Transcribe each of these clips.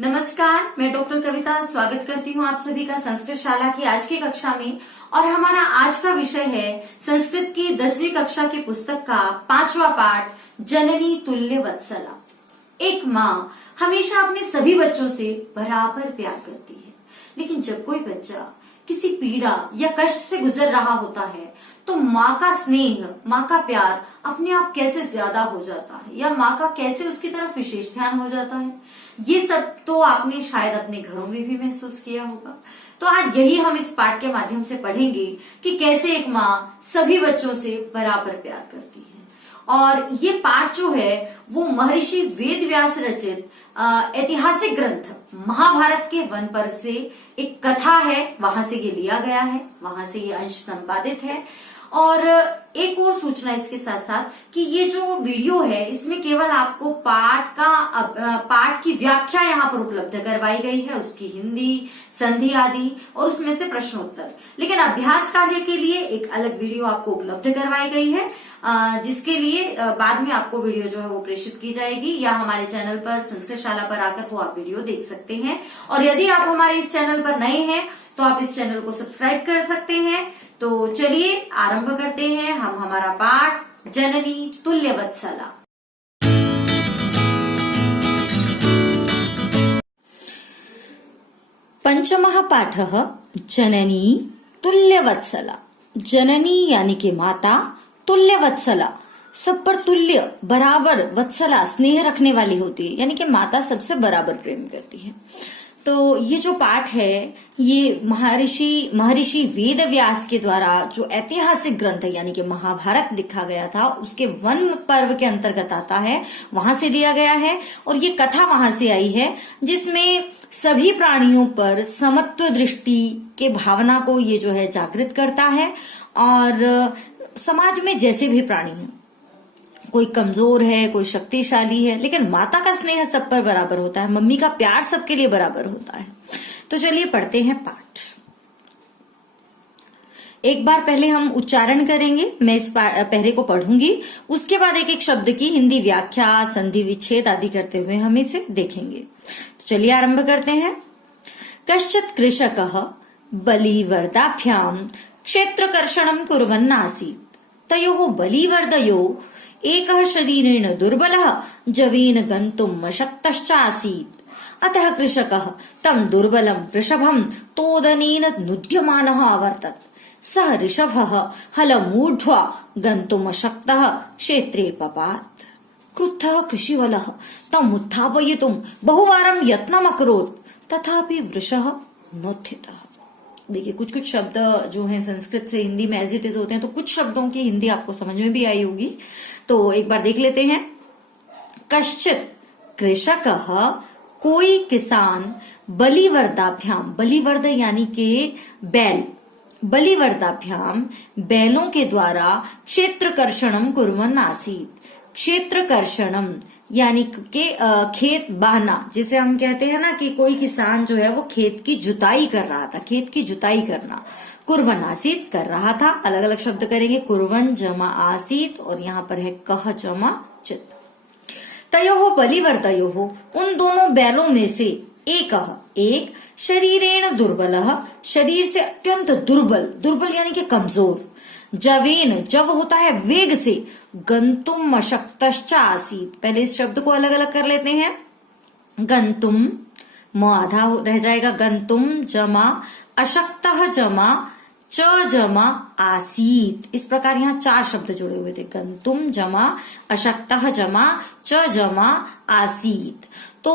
नमस्कार, मैं डॉक्टर कविता स्वागत करती हूँ आप सभी का संस्कृत शाला की आज की कक्षा में। और हमारा आज का विषय है संस्कृत की 10वीं कक्षा की पुस्तक का 5वां पाठ जननी तुल्य वत्सला। एक माँ हमेशा अपने सभी बच्चों से बराबर प्यार करती है, लेकिन जब कोई बच्चा किसी पीड़ा या कष्ट से गुजर रहा होता है तो माँ का स्नेह, माँ का प्यार अपने आप कैसे ज्यादा हो जाता है या माँ का कैसे उसकी तरफ विशेष ध्यान हो जाता है, ये सब तो आपने शायद अपने घरों में भी महसूस किया होगा। तो आज यही हम इस पाठ के माध्यम से पढ़ेंगे कि कैसे एक माँ सभी बच्चों से बराबर प्यार करती है। और ये पाठ जो है वो महर्षि वेद व्यास रचित ऐतिहासिक ग्रंथ महाभारत के वन पर्व से एक कथा है, वहां से ये लिया गया है, वहां से ये अंश संपादित है। और एक और सूचना इसके साथ साथ कि ये जो वीडियो है इसमें केवल आपको पाठ की व्याख्या यहाँ पर उपलब्ध करवाई गई है, उसकी हिंदी, संधि आदि और उसमें से प्रश्नोत्तर, लेकिन अभ्यास कार्य के लिए एक अलग वीडियो आपको उपलब्ध करवाई गई है, जिसके लिए बाद में आपको वीडियो जो है वो प्रेषित की जाएगी या हमारे चैनल पर संस्कृत शाला पर आकर वो आप वीडियो देख सकते हैं। और यदि आप हमारे इस चैनल पर नए हैं तो आप इस चैनल को सब्सक्राइब कर सकते हैं। तो चलिए आरंभ करते हैं हम हमारा पाठ जननी तुल्य वत्सला। पंचमः पाठः जननी तुल्य वत्सला। जननी यानी कि माता, तुल्य वत्सला सब पर तुल्य बराबर, वत्सला स्नेह रखने वाली होती है, यानी कि माता सबसे बराबर प्रेम करती है। तो ये जो पाठ है ये महर्षि वेद व्यास के द्वारा जो ऐतिहासिक ग्रंथ है यानी कि महाभारत लिखा गया था उसके वन पर्व के अंतर्गत आता है, वहां से लिया गया है। और ये कथा वहां से आई है जिसमें सभी प्राणियों पर समत्व दृष्टि के भावना को ये जो है जागृत करता है। और समाज में जैसे भी प्राणी हैं, कोई कमजोर है, कोई शक्तिशाली है, लेकिन माता का स्नेह सब पर बराबर होता है, मम्मी का प्यार सबके लिए बराबर होता है। तो चलिए पढ़ते हैं पाठ। एक बार पहले हम उच्चारण करेंगे, मैं इस पहरे को पढ़ूंगी, उसके बाद एक एक शब्द की हिंदी व्याख्या, संधि विच्छेद आदि करते हुए हम इसे देखेंगे। तो चलिए आरंभ करते हैं। कश्चित् कृषकः बलिवर्दाभ्याम क्षेत्रकर्षणं कुर्वन्नासीत् तयोः बलिवर्दयोः एकः शरीरेण दुर्बलः जवेन गन्तुम् अशक्तश्च आसीत्। अतः कृषकः तं दुर्बलं वृषभं तोदनेन नुद्यमानः अवर्तत। सः ऋषभः हलमूढ्वा गन्तुम् अशक्तः क्षेत्रे पपात। क्रुद्धः कृषिवलः तम् उत्थापयितुं बहुवारं यत्नम् अकरोत्, तथापि वृषः नोत्थितः। देखिए कुछ कुछ शब्द जो हैं संस्कृत से हिंदी में एज इट इज होते हैं, तो कुछ शब्दों की हिंदी आपको समझ में भी आई होगी। तो एक बार देख लेते हैं। कश्चित् कृषकः कोई किसान बलिवर्दाभ्याम, बलिवर्द यानी कि बैल, बलिवर्दाभ्याम बैलों के द्वारा क्षेत्रकर्षणम कुर्वन् आसीत्। क्षेत्रकर्षणम यानी कि खेत बाहना, जिसे हम कहते हैं ना कि कोई किसान जो है वो खेत की जुताई कर रहा था, खेत की जुताई करना। कुर्वन् आसीत कर रहा था, अलग अलग शब्द करेंगे, कुर्वन् जमा आसीत और यहाँ पर है कह जमा चित। तयोः बलिवर्दयोः उन दोनों बैलों में से एक शरीरेण दुर्बलः शरीर से अत्यंत दुर्बल, दुर्बल यानी कि कमजोर, जवेन जब होता है वेग से, गंतुम अशक्तश्च आसीत। पहले इस शब्द को अलग अलग कर लेते हैं। गंतुम म आधा रह जाएगा, गंतुम जमा अशक्तः जमा च जमा आसीत। इस प्रकार यहाँ चार शब्द जुड़े हुए थे, गंतुम जमा अशक्तः जमा च जमा आसीत। तो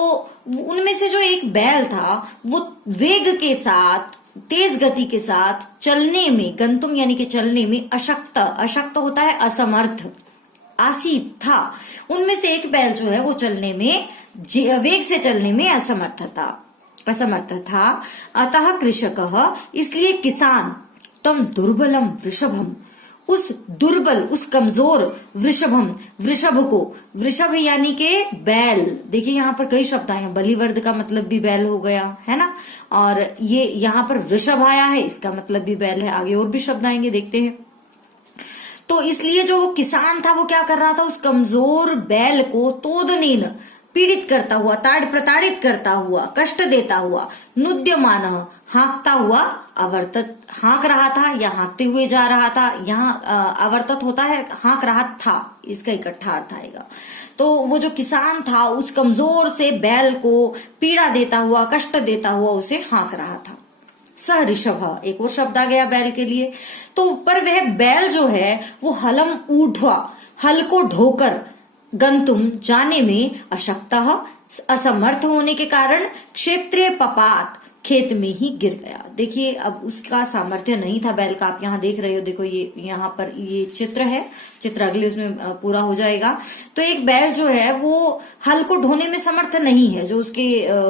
उनमें से जो एक बैल था वो वेग के साथ, तेज गति के साथ चलने में, गंतुम यानी कि चलने में, अशक्त, अशक्त होता है असमर्थ, आसीत था। उनमें से एक बैल जो है वो चलने में, वेग से चलने में असमर्थ था। अतः कृषकः इसलिए किसान तम दुर्बलम वृषभम उस दुर्बल, उस कमजोर वृषभ को, वृषभ यानी के बैल, देखिए यहाँ पर कई शब्द आए हैं, बलिवर्द का मतलब भी बैल हो गया है ना, और ये यहाँ पर वृषभ आया है, इसका मतलब भी बैल है। आगे और भी शब्द आएंगे, देखते हैं। तो इसलिए जो वो किसान था वो क्या कर रहा था, उस कमजोर बैल को तोदनेन, पीड़ित करता हुआ, प्रताड़ित करता हुआ, कष्ट देता हुआ, नुद्यमान हाँकता हुआ, अवर्तत हाँक रहा था या हाँकते हुए जा रहा था। यहाँ अवर्तत होता है हाँक रहा था, इसका इकट्ठा अर्थ आएगा। तो वो जो किसान था उस कमजोर से बैल को पीड़ा देता हुआ, कष्ट देता हुआ उसे हाँक रहा था। सह ऋषभ, एक और शब्द आ गया बैल के लिए। तो पर वह बैल जो है वो हलम ऊढ़वा, हल को ढोकर, गंतुम जाने में अशक्तः असमर्थ होने के कारण क्षेत्रीय पपात खेत में ही गिर गया। देखिए अब उसका सामर्थ्य नहीं था बैल का। आप यहाँ देख रहे हो, देखो ये यहाँ पर ये चित्र है, चित्र अगले उसमें पूरा हो जाएगा। तो एक बैल जो है वो हल को ढोने में समर्थ नहीं है, जो उसके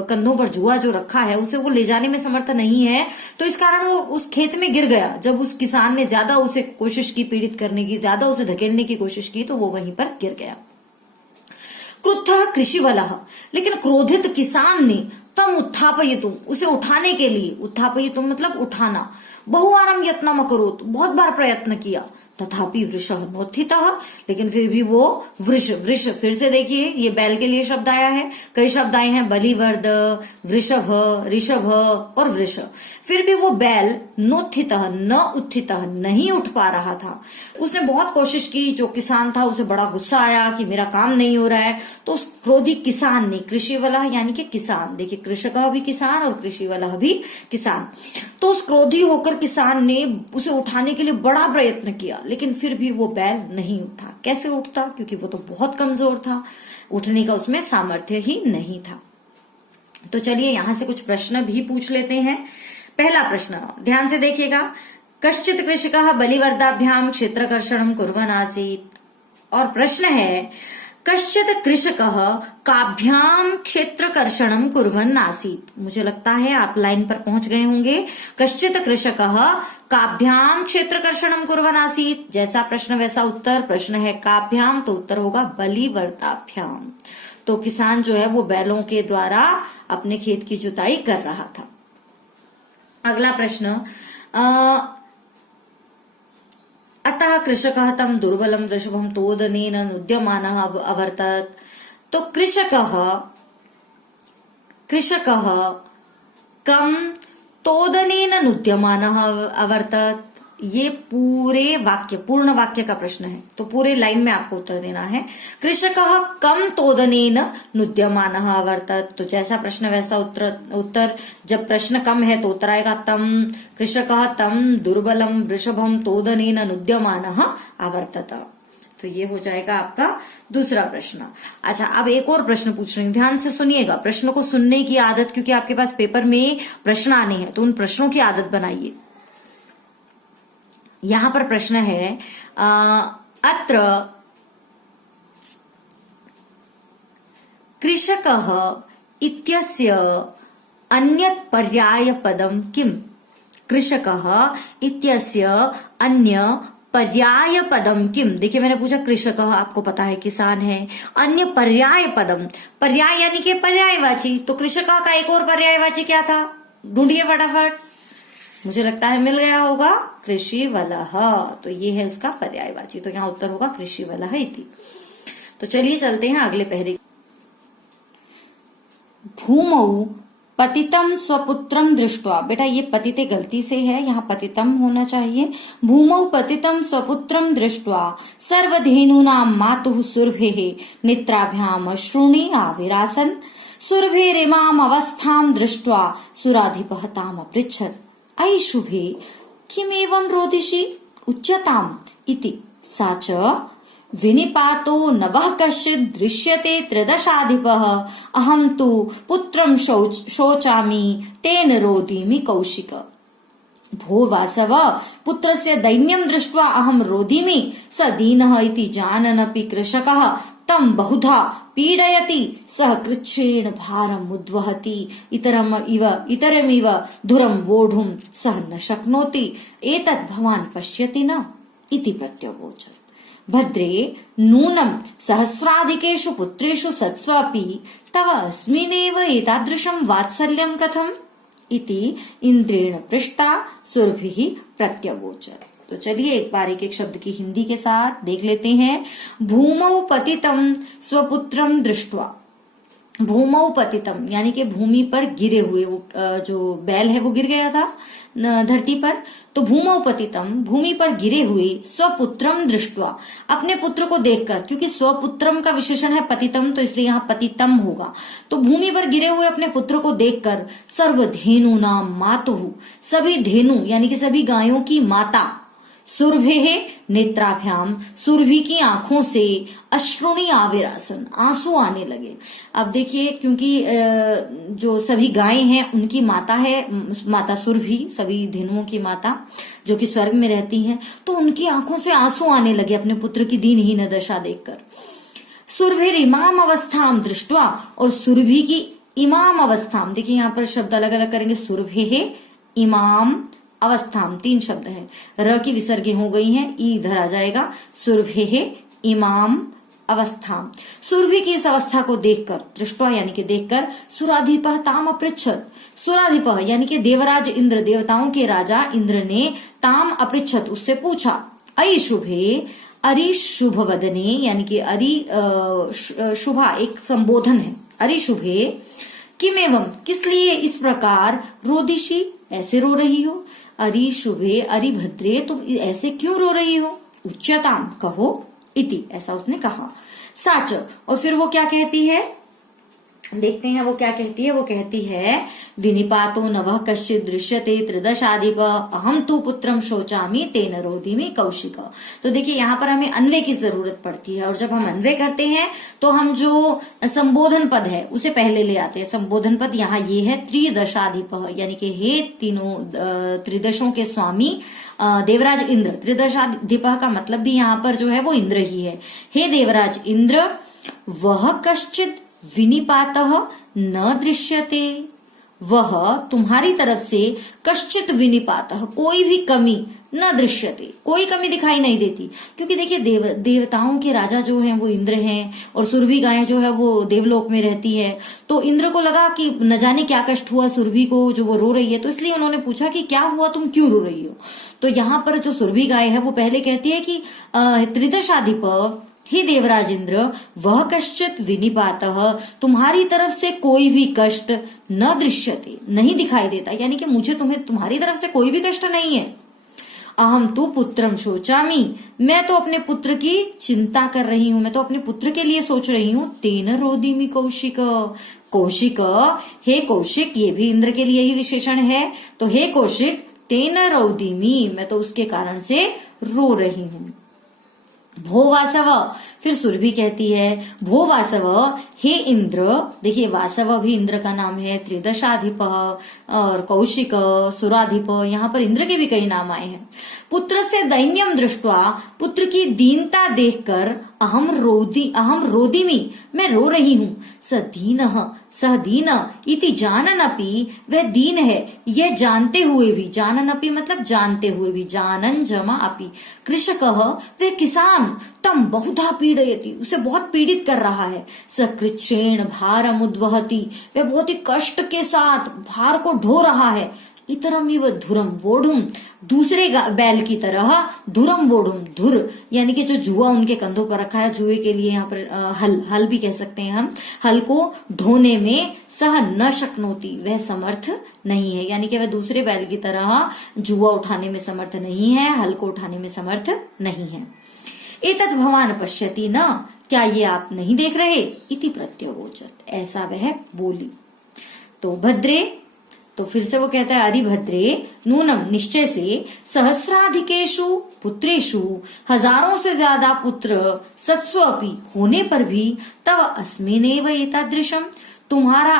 कंधों पर जुआ जो रखा है उसे वो ले जाने में समर्थ नहीं है। तो इस कारण वो उस खेत में गिर गया। जब उस किसान ने ज्यादा उसे कोशिश की पीड़ित करने की, ज्यादा उसे धकेलने की कोशिश की, तो वो वहीं पर गिर गया। क्रुद्धः कृषिवलः, लेकिन क्रोधित किसान ने तम उत्थापयितुम, उसे उठाने के लिए, उत्थापयितुम मतलब उठाना, बहुवारम यत्नम अकरोत्, बहुत बार प्रयत्न किया, तथापि वृषः नोत्थितः, लेकिन फिर भी वो वृष, फिर से देखिए ये बैल के लिए शब्द आया है, कई शब्द आए हैं, बलिवर्द, वृषभ, ऋषभ और वृष। फिर भी वो बैल नोत्थितः, न उत्थितः, नहीं उठ पा रहा था। उसने बहुत कोशिश की, जो किसान था उसे बड़ा गुस्सा आया कि मेरा काम नहीं हो रहा है। तो उस क्रोधी किसान ने, कृषि वाला यानी कि किसान, देखिए कृषक भी किसान और कृषि वाला भी किसान, तो उस क्रोधी होकर किसान ने उसे उठाने के लिए बड़ा प्रयत्न किया, लेकिन फिर भी वो बैल नहीं उठा। कैसे उठता? क्योंकि वो तो बहुत कमजोर था, उठने का उसमें सामर्थ्य ही नहीं था। तो चलिए यहां से कुछ प्रश्न भी पूछ लेते हैं। पहला प्रश्न ध्यान से देखिएगा। कश्चित कृषकः बलिवर्दाभ्याम क्षेत्रकर्षणं कुर्वन् आसीत्, और प्रश्न है कश्चित कृषकः काभ्याम क्षेत्रकर्षणं कुर्वन् आसीत्। मुझे लगता है आप लाइन पर पहुंच गए होंगे। कश्चित कृषकः काभ्याम क्षेत्रकर्षणं कुर्वन् आसीत्, जैसा प्रश्न वैसा उत्तर। प्रश्न है काभ्याम, तो उत्तर होगा बलिवर्दाभ्याम। तो किसान जो है वो बैलों के द्वारा अपने खेत की जुताई कर रहा था। अगला प्रश्न, अतः कृषकः तं दुर्बलं वृषभं तोदनेन नुद्यमानः अवर्तत। तो कृषकः कम तोदनेन नुद्यमानः अवर्तत। ये पूरे वाक्य, पूर्ण वाक्य का प्रश्न है, तो पूरे लाइन में आपको उत्तर देना है। कृषकः कम तोदनेन नुद्यमानः अवर्तत, तो जैसा प्रश्न वैसा उत्तर। जब प्रश्न कम है तो उत्तर आएगा तम। कृषकः तम दुर्बलम वृषभम तोदनेन नुद्यमानः अवर्तत, तो ये हो जाएगा आपका दूसरा प्रश्न। अच्छा, अब एक और प्रश्न पूछ रही हूँ, ध्यान से सुनिएगा। प्रश्नों को सुनने की आदत, क्योंकि आपके पास पेपर में प्रश्न आने हैं, तो उन प्रश्नों की आदत बनाइए। यहां पर प्रश्न है अत्र कृषकः इत्यस्य अन्यत् पर्याय पदम किम। कृषकः इत्यस्य अन्य पर्याय पदम किम। देखिए मैंने पूछा कृषकः, आपको पता है किसान है। अन्य पर्याय पदम, पर्याय यानी कि पर्यायवाची, तो कृषकः का एक और पर्यायवाची क्या था? ढूंढिए फटाफट। मुझे लगता है मिल गया होगा, कृषि वलः। तो ये है उसका पर्यायवाची, तो यहाँ उत्तर होगा कृषि वलः इति। तो चलिए चलते हैं अगले पहरे। भूमौ पतितम स्वपुत्रम दृष्ट्वा, बेटा ये पतिते गलती से है, यहाँ पतितम होना चाहिए। भूमौ पतितम स्वपुत्रम दृष्ट्वा सर्वधेनूनां मातुः सुरभेः नेत्राभ्याम अश्रूणि आविरासन्। सुरभेरिमाम् अवस्थां दृष्ट्वा सुराधिपः ताम् अपृच्छत्, अयि शुभे किमेवं रोदिषि उच्यताम् इति। सा च विनिपातो नभः कश्चित् दृश्यते त्रिदशाधिपः, अहं तु पुत्रं शोचामि तेन रोदिमि कौशिक। भो वासव, पुत्रस्य दैन्यं दृष्ट्वा अहं रोदिमि, स दीनः इति जाननपि कृषकः तं बहुधा पीडयति, सः कृच्छ्रेण भारम् उद्वहति, इतरमिव धुरं वोढुं सः न शक्नोति, एतत् भवान् पश्यति न इति प्रत्यावोचत्। भद्रे नूनं सहस्राधिकेषु पुत्रेषु सत्स्वपि तव अस्मिन्नेव एतादृशं वात्सल्यं कथम् इति इंद्रेण पृष्टा सुरभिः प्रत्यवोचत्। तो चलिए एक बार एक एक शब्द की हिंदी के साथ देख लेते हैं। भूमौ पतितं स्वपुत्रं दृष्ट्वा, भूमौ पतितम यानी कि भूमि पर गिरे हुए, वो जो बैल है वो गिर गया था धरती पर, तो भूमौ पतितम भूमि पर गिरे हुए स्वपुत्रम दृष्ट्वा अपने पुत्र को देखकर, क्योंकि स्वपुत्रम का विशेषण है पतितम तो इसलिए यहाँ पतितम होगा, तो भूमि पर गिरे हुए अपने पुत्र को देखकर सर्वधेनु नाम मातुहु सभी धेनु यानी कि सभी गायों की माता, सुरभे नेत्राभ्याम सुरभि की आंखों से अश्रुणी आविरासन आंसू आने लगे। अब देखिए क्योंकि जो सभी गायें हैं उनकी माता है माता सुरभि, सभी धेनुओं की माता जो कि स्वर्ग में रहती हैं, तो उनकी आंखों से आंसू आने लगे अपने पुत्र की दीनहीन दशा देखकर। सुरभिर इमाम अवस्थाम दृष्टवा और सुरभि की इमाम अवस्थाम, देखिए यहाँ पर शब्द अलग अलग करेंगे, सुरभे इमाम अवस्थाम 3 शब्द है, र की विसर्गे हो गई हैं, ई इधर आ जाएगा, सुरभे इमाम अवस्थाम सुरभि की इस अवस्था को देखकर, दृष्टवा यानी कि देखकर, सुराधिपः ताम अपृच्छत, सुराधिपः यानी कि देवराज इंद्र देवताओं के राजा इंद्र ने ताम अपृच्छत उससे पूछा, अयि शुभे अरि शुभ वदने यानी कि अरि शुभा एक संबोधन है, अरि शुभे किम एवं किस लिए इस प्रकार रोदिशी ऐसे रो रही हो, अरि शुभे अरि भद्रे तुम ऐसे क्यों रो रही हो, उच्यताम कहो इति ऐसा उसने कहा। साच और फिर वो क्या कहती है, देखते हैं वो क्या कहती है, वो कहती है विनिपातो नवः कश्चित् दृश्यते त्रिदशाधिप अहम तु पुत्रम शोचामि तेन रोदिमि कौशिक। तो देखिए यहाँ पर हमें अन्वय की जरूरत पड़ती है, और जब हम अन्वय करते हैं तो हम जो संबोधन पद है उसे पहले ले आते हैं। संबोधन पद यहाँ ये है त्रिदशाधिप यानी कि हे तीनों त्रिदशों के स्वामी देवराज इंद्र, त्रिदशाधिप का मतलब भी यहाँ पर जो है वो इंद्र ही है। हे देवराज इंद्र वह कश्चित् विनिपातः न दृश्यते, वह तुम्हारी तरफ से कश्चित विनिपातः कोई भी कमी न दृश्यते कोई कमी दिखाई नहीं देती, क्योंकि देखिए देवताओं के राजा जो हैं वो इंद्र हैं और सुरभि गायें जो है वो देवलोक में रहती है, तो इंद्र को लगा कि न जाने क्या कष्ट हुआ सुरभि को जो वो रो रही है, तो इसलिए उन्होंने पूछा कि क्या हुआ तुम क्यों रो रही हो। तो यहाँ पर जो सुरभि गाय है वो पहले कहती है कि त्रिदशाधिप हे देवराज इंद्र वह कश्चित विनिपातः तुम्हारी तरफ से कोई भी कष्ट न दृश्यते नहीं दिखाई देता, यानी कि मुझे तुम्हारी तरफ से कोई भी कष्ट नहीं है। अहम तु पुत्रम शोचामि मैं तो अपने पुत्र की चिंता कर रही हूं, मैं तो अपने पुत्र के लिए सोच रही हूं। तेन रोदिमि कौशिक, कौशिक हे कौशिक ये भी इंद्र के लिए ही विशेषण है, तो हे कौशिक तेन रोदिमि मैं तो उसके कारण से रो रही हूं। भो वासव फिर सुरभि कहती है भो वासव हे इंद्र, देखिए वासव भी इंद्र का नाम है, त्रिदशाधिप और कौशिक सुराधिप, यहाँ पर इंद्र के भी कई नाम आए हैं। पुत्र से दैन्यम दृष्ट्वा पुत्र की दीनता देखकर अहम रोदिमि मैं रो रही हूँ। सह दीन इति जाननपि वह दीन है यह जानते हुए भी, जाननपि मतलब जानते हुए भी, जानन जमा अपि कृषकः वह किसान तम बहुधा पीड़यति उसे बहुत पीड़ित कर रहा है। सकृच्छेण भारम उद्वहति वह बहुत ही कष्ट के साथ भार को ढो रहा है। इतरम इव धुरम वोढ़ुम दूसरे बैल की तरह धुरम वोढ़ुम, धुर यानी कि जो जुआ उनके कंधों पर रखा है, जुए के लिए यहाँ पर हल भी कह सकते हैं हम, हल को ढोने में सह न शक्नोति वह समर्थ नहीं है, यानी कि वह दूसरे बैल की तरह जुआ उठाने में समर्थ नहीं है, हल को उठाने में समर्थ नहीं है। एतत् भवान पश्यति न क्या ये आप नहीं देख रहे, इति प्रत्योवोचत ऐसा वह बोली। तो भद्रे तो फिर से वो कहता है अरिभद्रे नूनम निश्चय से सहस्राधिकेशु पुत्रेशु हजारों से ज्यादा पुत्र सत्सु अपि होने पर भी तव अस्मिनेव एतादृशम तुम्हारा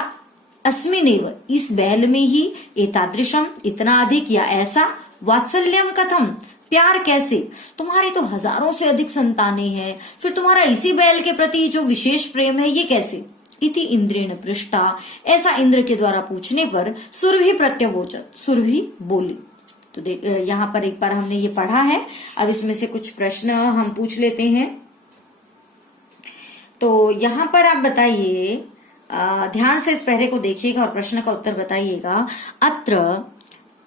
अस्मिनेव इस बैल में ही एतादृशम इतना अधिक या ऐसा वात्सल्यम कथम प्यार कैसे, तुम्हारे तो हजारों से अधिक संतानें हैं, फिर तुम्हारा इसी बैल के प्रति जो विशेष प्रेम है ये कैसे। इति इंद्रेण पृष्टा ऐसा इंद्र के द्वारा पूछने पर सुरभि प्रत्यवोचत सुरभि बोली। तो देख यहाँ पर एक बार हमने ये पढ़ा है, अब इसमें से कुछ प्रश्न हम पूछ लेते हैं। तो यहाँ पर आप बताइए, ध्यान से इस पहरे को देखिएगा और प्रश्न का उत्तर बताइएगा। अत्र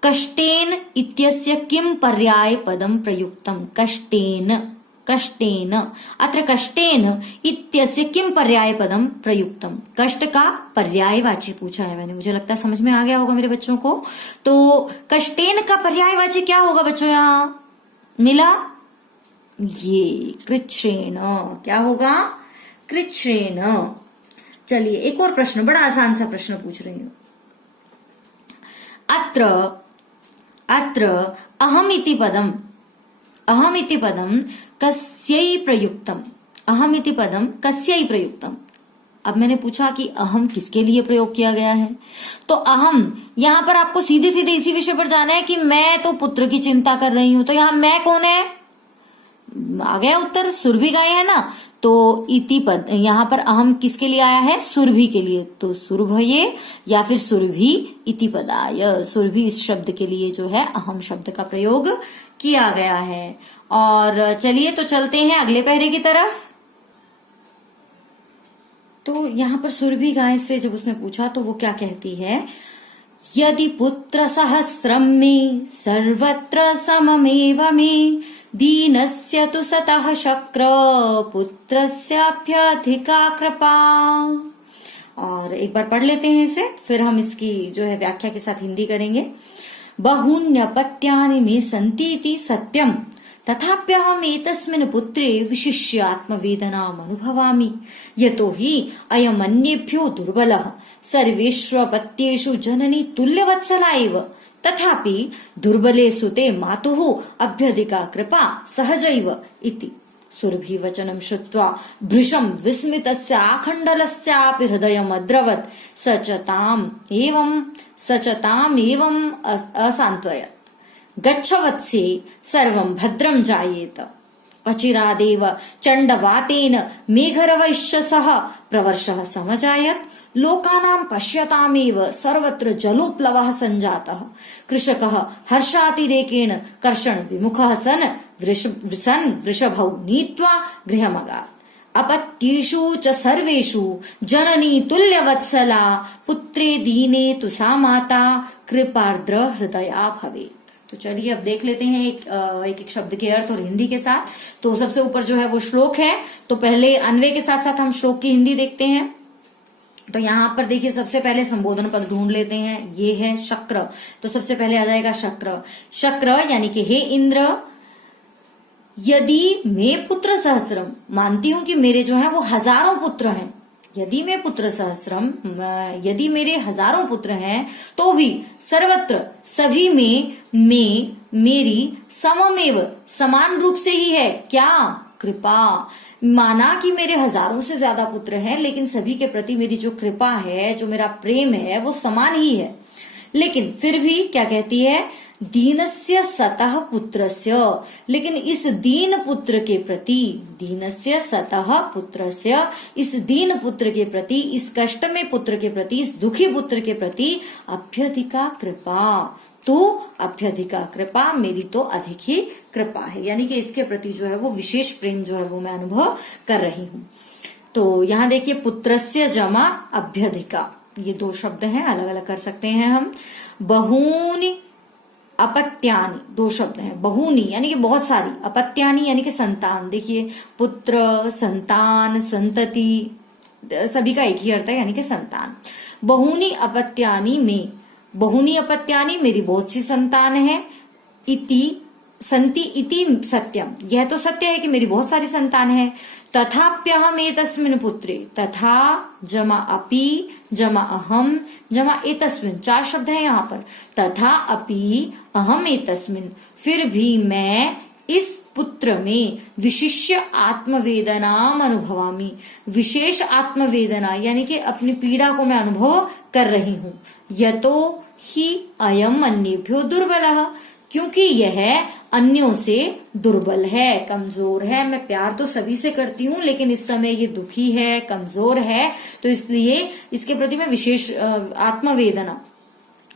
कष्टेन इत्यस्य किम पर्याय पदम प्रयुक्तम, कष्टेन कष्टेन। अत्र कष्टेन इत्यस्य किम पर्यायपदम प्रयुक्तम। कष्ट का पर्यायवाची पूछा है मैंने, मुझे लगता है समझ में आ गया होगा मेरे बच्चों को। तो कष्टेन का पर्यायवाची क्या होगा बच्चों, यहां मिला ये कृच्छ्रेण। क्या होगा, कृच्छ्रेण। चलिए एक और प्रश्न, बड़ा आसान सा प्रश्न पूछ रही हूं। अत्र अहमिति पदम कस्यै प्रयुक्तम। अहमिति पदम कस्यै प्रयुक्तम। अब मैंने पूछा कि अहम किसके लिए प्रयोग किया गया है, तो अहम यहां पर आपको सीधे सीधे इसी विषय पर जाना है कि मैं तो पुत्र की चिंता कर रही हूं, तो यहां मैं कौन है, आ गया उत्तर, सुरभि गाय है ना। तो इति पद यहां पर अहम किसके लिए आया है, सुरभि के लिए, तो सुरभये या फिर सुरभि इति पदाय, सुरभि इस शब्द के लिए जो है अहम शब्द का प्रयोग किया गया है। और चलिए तो चलते हैं अगले पहरे की तरफ। तो यहां पर सुरभि गाय से जब उसने पूछा तो वो क्या कहती है, यदि पुत्र सहस्रम में सर्वत्र सममेव मे दीनस्य तु सतः शक्र पुत्रस्याप्यधिका कृपा। और एक बार पढ़ लेते हैं इसे, फिर हम इसकी जो है व्याख्या के साथ हिंदी करेंगे। बहून्यपत्यानि मे सन्तीति सत्यम तथाप्यहम एतस्मिन् पुत्रे विशिष्य आत्मवेदनाम् अनुभवामि यतो हि अयम् अन्येभ्यो दुर्बलः सर्वेष्वपत्येषु जननी तुल्यवत्सला एव तथापि दुर्बले सुते मातुः अभ्यधिका कृपा सहजैव इति। सुरभि वचनं श्रुत्वा भृशं विस्मितस्य आखण्डलस्यापि हृदयम् अद्रवत् स च ताम् एवम् असान्त्वयत्। गच्छ वत्से सर्वं भद्रं जायेत। अचिरादेव चण्डवातेन मेघरवैश्च सह प्रवर्षः समजायत्। लोकानां पश्यतामेव सर्वत्र जलोप्लवः सञ्जातः। कृषकः हर्षातिरेकेण कर्षण विमुखः सन् वृषभौ नीत्वा गृहमगात्। अपत्येषु च सर्वेषु जननी तुल्यवत्सला पुत्रे दीने तु सा माता कृपार्द्र हृदया भवेत्। तो चलिए अब देख लेते हैं एक शब्द के अर्थ और हिंदी के साथ। तो सबसे ऊपर जो है वो श्लोक है, तो पहले अन्वय के साथ साथ हम श्लोक की हिंदी देखते हैं। तो यहाँ पर देखिए सबसे पहले संबोधन पद ढूंढ लेते हैं, ये है शक्र। तो सबसे पहले आ जाएगा शक्र। शक्र यानी कि हे इंद्र, यदि मैं पुत्र सहस्रम, मानती हूं कि मेरे जो है वो हजारों पुत्र हैं, यदि मैं पुत्र सहस्रम, यदि मेरे हजारों पुत्र हैं, तो भी सर्वत्र सभी में मेरी सममेव समान रूप से ही है क्या, कृपा। माना कि मेरे हजारों से ज्यादा पुत्र हैं, लेकिन सभी के प्रति मेरी जो कृपा है, जो मेरा प्रेम है, वो समान ही है। लेकिन फिर भी क्या कहती है, दीनस्य सतः पुत्रस्य, लेकिन इस दीन पुत्र के प्रति, दीनस्य सतः पुत्रस्य, इस दीन पुत्र के प्रति, इस कष्ट में पुत्र के प्रति, इस दुखी पुत्र के प्रति अभ्यधिका कृपा, तो अभ्यधिका कृपा, मेरी तो अधिक ही कृपा है, यानी कि इसके प्रति जो है वो विशेष प्रेम जो है वो मैं अनुभव कर रही हूं। तो यहाँ देखिए पुत्रस्य जमा अभ्यधिका, ये दो शब्द हैं, अलग अलग कर सकते हैं हम। बहूनि अपत्यानि, दो शब्द हैं, बहूनि यानी कि बहुत सारी, अपत्यानि यानी कि संतान। देखिए पुत्र, संतान, संतति, सभी का एक ही अर्थ है, यानी कि संतान। बहूनि अपत्यानि में, बहूनि अपत्यानि मेरी बहुत सी संतान है, इति संति इति सत्यम, यह तो सत्य है कि मेरी बहुत सारी संतान है। तथाप्यहम एतस्मिन् पुत्रे, तथा जमा अपि जमा अहम जमा एतस्मिन्, चार शब्द है यहाँ पर। तथा अपि अहम एतस्मिन्, फिर भी मैं इस पुत्र में विशिष्य आत्मवेदनाम अनुभवामि, विशेष आत्मवेदना यानी कि अपनी पीड़ा को मैं अनुभव कर रही हूं। यतो ही अयम अन्येभ्यो दुर्बलः, क्योंकि यह अन्यों से दुर्बल है, कमजोर है। मैं प्यार तो सभी से करती हूँ, लेकिन इस समय ये दुखी है, कमजोर है, तो इसलिए इसके प्रति मैं विशेष आत्मवेदना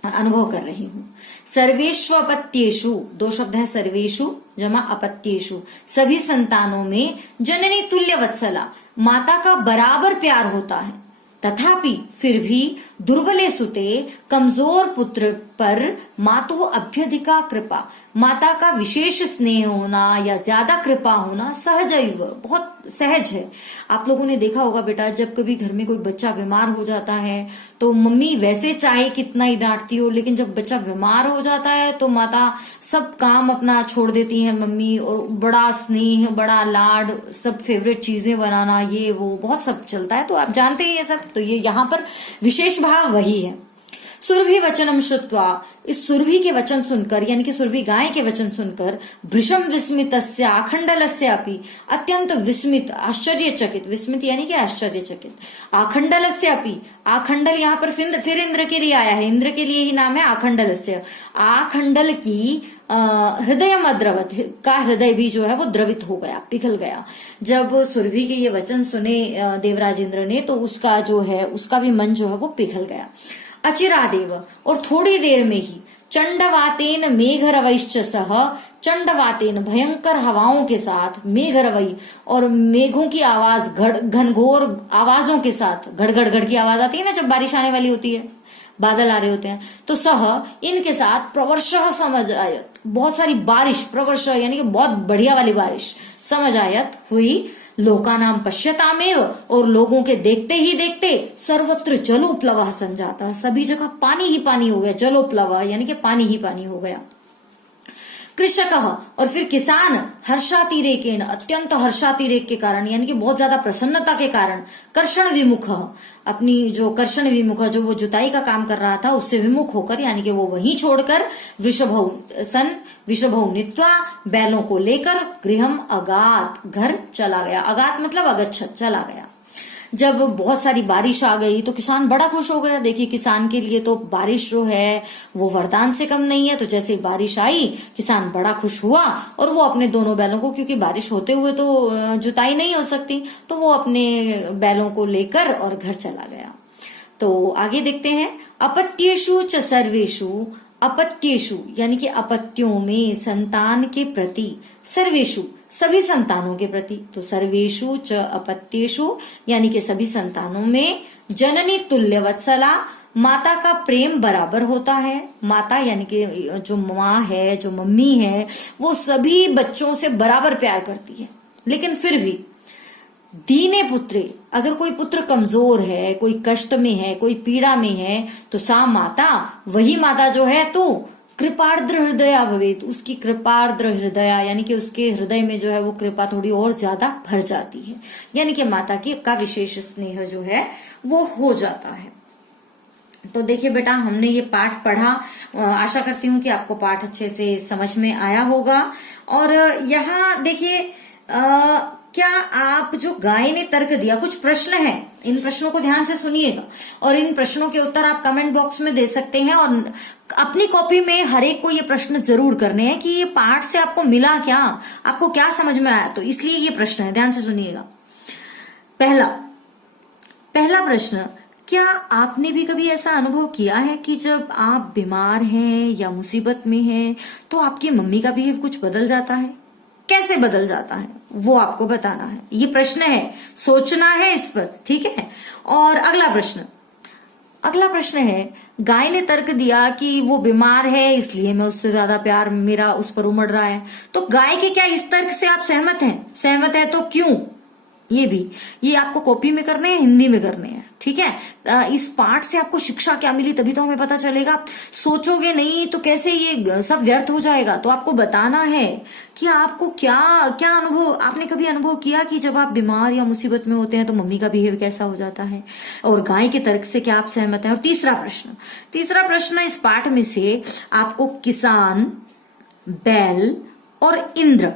अनुभव कर रही हूँ। सर्वेषु अपत्येषु, दो शब्द है, सर्वेषु जमा अपत्येषु, सभी संतानों में जननी तुल्य वत्सला, माता का बराबर प्यार होता है। तथापि फिर भी दुर्बले सुते, कमजोर पुत्र पर मातु अभ्यधिका कृपा, माता का विशेष स्नेह होना या ज्यादा कृपा होना सहजैव, बहुत सहज है। आप लोगों ने देखा होगा बेटा, जब कभी घर में कोई बच्चा बीमार हो जाता है तो मम्मी वैसे चाहे कितना ही डांटती हो, लेकिन जब बच्चा बीमार हो जाता है तो माता सब काम अपना छोड़ देती है मम्मी, और बड़ा स्नेह, बड़ा लाड, सब फेवरेट चीजें बनाना, ये वो बहुत सब चलता है। तो आप जानते हैं ये सब। तो ये यहाँ पर विशेष भाव वही है। सुरभि वचनम श्रुत्वा, इस सुरभि के वचन सुनकर, यानी कि सुरभि गाय के वचन सुनकर, भृशम विस्मितस्य आखंडलस्य अपि, अत्यंत विस्मित, आश्चर्यचकित, विस्मित यानी कि आश्चर्यचकित, आखंडलस्य अपि, आखंडल यहाँ पर फिर इंद्र के लिए आया है, इंद्र के लिए ही नाम है आखंडलस्य। आखंडल की हृदय अद्रवत, का हृदय भी जो है वो द्रवित हो गया, पिघल गया। जब सुरभि के ये वचन सुने देवराज इंद्र ने, तो उसका जो है, उसका भी मन जो है वो पिघल गया। अचिरादेव, और थोड़ी देर में ही, चंडवातेन मेघरवैश्च सह, चंडवातेन भयंकर हवाओं के साथ, मेघरवई और मेघों की आवाज, घनघोर आवाजों के साथ, गड़गड़ की आवाज आती है ना जब बारिश आने वाली होती है, बादल आ रहे होते हैं, तो सह इनके साथ प्रवर्षः समझ आयत, बहुत सारी बारिश, प्रवर्षः यानी कि बहुत बढ़िया वाली बारिश, समझ आयत हुई। लोकानाम पश्यतामेव, और लोगों के देखते ही देखते सर्वत्र जलोप्लवः संजाता, सभी जगह पानी ही पानी हो गया, जलोप्लवः यानी कि पानी ही पानी हो गया। कृषक, और फिर किसान, हर्षातिरेकेण, अत्यंत हर्षातिरेक के कारण, यानी कि बहुत ज्यादा प्रसन्नता के कारण, कर्षण विमुख, अपनी जो कर्षण विमुख, जो वो जुताई का काम कर रहा था उससे विमुख होकर, यानी कि वो वहीं छोड़कर, वृषभौ नीत्वा, बैलों को लेकर, गृहम अगात, घर चला गया। अगात मतलब अगच्छत, चला गया। जब बहुत सारी बारिश आ गई तो किसान बड़ा खुश हो गया। देखिए, किसान के लिए तो बारिश जो है वो वरदान से कम नहीं है। तो जैसे बारिश आई, किसान बड़ा खुश हुआ, और वो अपने दोनों बैलों को, क्योंकि बारिश होते हुए तो जुताई नहीं हो सकती, तो वो अपने बैलों को लेकर और घर चला गया। तो आगे देखते हैं, अपत्येषु च सर्वेषु, अपत्येषु यानी कि अपत्यों में, संतान के प्रति, सर्वेषु सभी संतानों के प्रति, तो सर्वेषु च अपत्येषु यानी कि सभी संतानों में, जननी तुल्य वत्सला, माता का प्रेम बराबर होता है। माता यानी कि जो माँ है, जो मम्मी है, वो सभी बच्चों से बराबर प्यार करती है। लेकिन फिर भी दीने पुत्रे, अगर कोई पुत्र कमजोर है, कोई कष्ट में है, कोई पीड़ा में है, तो सा माता, वही माता जो है तो कृपार्द्र हृदया भवेत, उसकी कृपार्द्र हृदया यानी कि उसके हृदय में जो है वो कृपा थोड़ी और ज्यादा भर जाती है, यानी कि माता की का विशेष स्नेह जो है वो हो जाता है। तो देखिए बेटा, हमने ये पाठ पढ़ा, आशा करती हूँ कि आपको पाठ अच्छे से समझ में आया होगा। और यहाँ देखिए, क्या आप जो गाय ने तर्क दिया, कुछ प्रश्न है, इन प्रश्नों को ध्यान से सुनिएगा और इन प्रश्नों के उत्तर आप कमेंट बॉक्स में दे सकते हैं। और अपनी कॉपी में हर एक को ये प्रश्न जरूर करने हैं कि ये पाठ से आपको मिला क्या, आपको क्या समझ में आया। तो इसलिए ये प्रश्न है, ध्यान से सुनिएगा। पहला प्रश्न, क्या आपने भी कभी ऐसा अनुभव किया है कि जब आप बीमार हैं या मुसीबत में हैं तो आपकी मम्मी का बिहेव कुछ बदल जाता है? कैसे बदल जाता है वो आपको बताना है। ये प्रश्न है, सोचना है इस पर, ठीक है। और अगला प्रश्न है, गाय ने तर्क दिया कि वो बीमार है इसलिए मैं उससे ज्यादा प्यार मेरा उस पर उमड़ रहा है। तो गाय के क्या इस तर्क से आप सहमत हैं? सहमत है तो क्यों? ये आपको कॉपी में करने हैं, हिंदी में करने हैं, ठीक है। इस पाठ से आपको शिक्षा क्या मिली तभी तो हमें पता चलेगा। आप सोचोगे नहीं तो कैसे ये सब व्यर्थ हो जाएगा। तो आपको बताना है कि आपको क्या क्या अनुभव, आपने कभी अनुभव किया कि जब आप बीमार या मुसीबत में होते हैं तो मम्मी का बिहेव कैसा हो जाता है, और गाय के तर्क से क्या आप सहमत हैं। और तीसरा प्रश्न इस पाठ में से आपको किसान, बैल और इंद्र,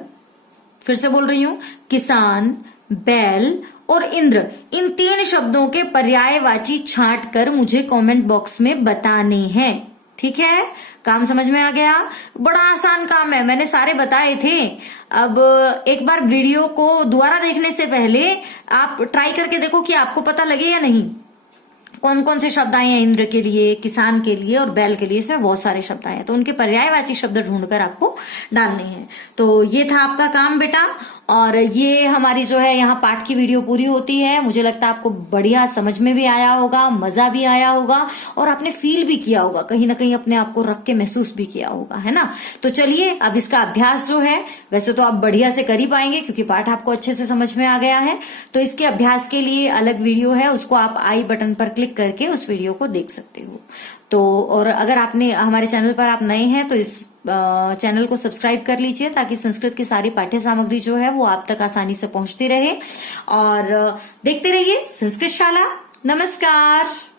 फिर से बोल रही हूं, किसान, बैल और इंद्र, इन 3 शब्दों के पर्यायवाची छांट कर मुझे कमेंट बॉक्स में बताने हैं, ठीक है। काम समझ में आ गया? बड़ा आसान काम है, मैंने सारे बताए थे। अब एक बार वीडियो को दोबारा देखने से पहले आप ट्राई करके देखो कि आपको पता लगे या नहीं। कौन कौन से शब्द आए हैं इंद्र के लिए, किसान के लिए और बैल के लिए, इसमें बहुत सारे शब्द आए हैं, तो उनके पर्यायवाची शब्द ढूंढकर आपको डालने हैं। तो ये था आपका काम बेटा, और ये हमारी जो है यहाँ पाठ की वीडियो पूरी होती है। मुझे लगता है आपको बढ़िया समझ में भी आया होगा, मजा भी आया होगा, और आपने फील भी किया होगा, कहीं ना कहीं अपने आप को रख के महसूस भी किया होगा, है ना। तो चलिए अब इसका अभ्यास जो है, वैसे तो आप बढ़िया से कर ही पाएंगे क्योंकि पाठ आपको अच्छे से समझ में आ गया है। तो इसके अभ्यास के लिए अलग वीडियो है, उसको आप आई बटन पर क्लिक करके उस वीडियो को देख सकते हो। तो और अगर आपने हमारे चैनल पर आप नए हैं तो इस चैनल को सब्सक्राइब कर लीजिए ताकि संस्कृत की सारी पाठ्य सामग्री जो है वो आप तक आसानी से पहुंचती रहे। और देखते रहिए संस्कृत शाला। नमस्कार।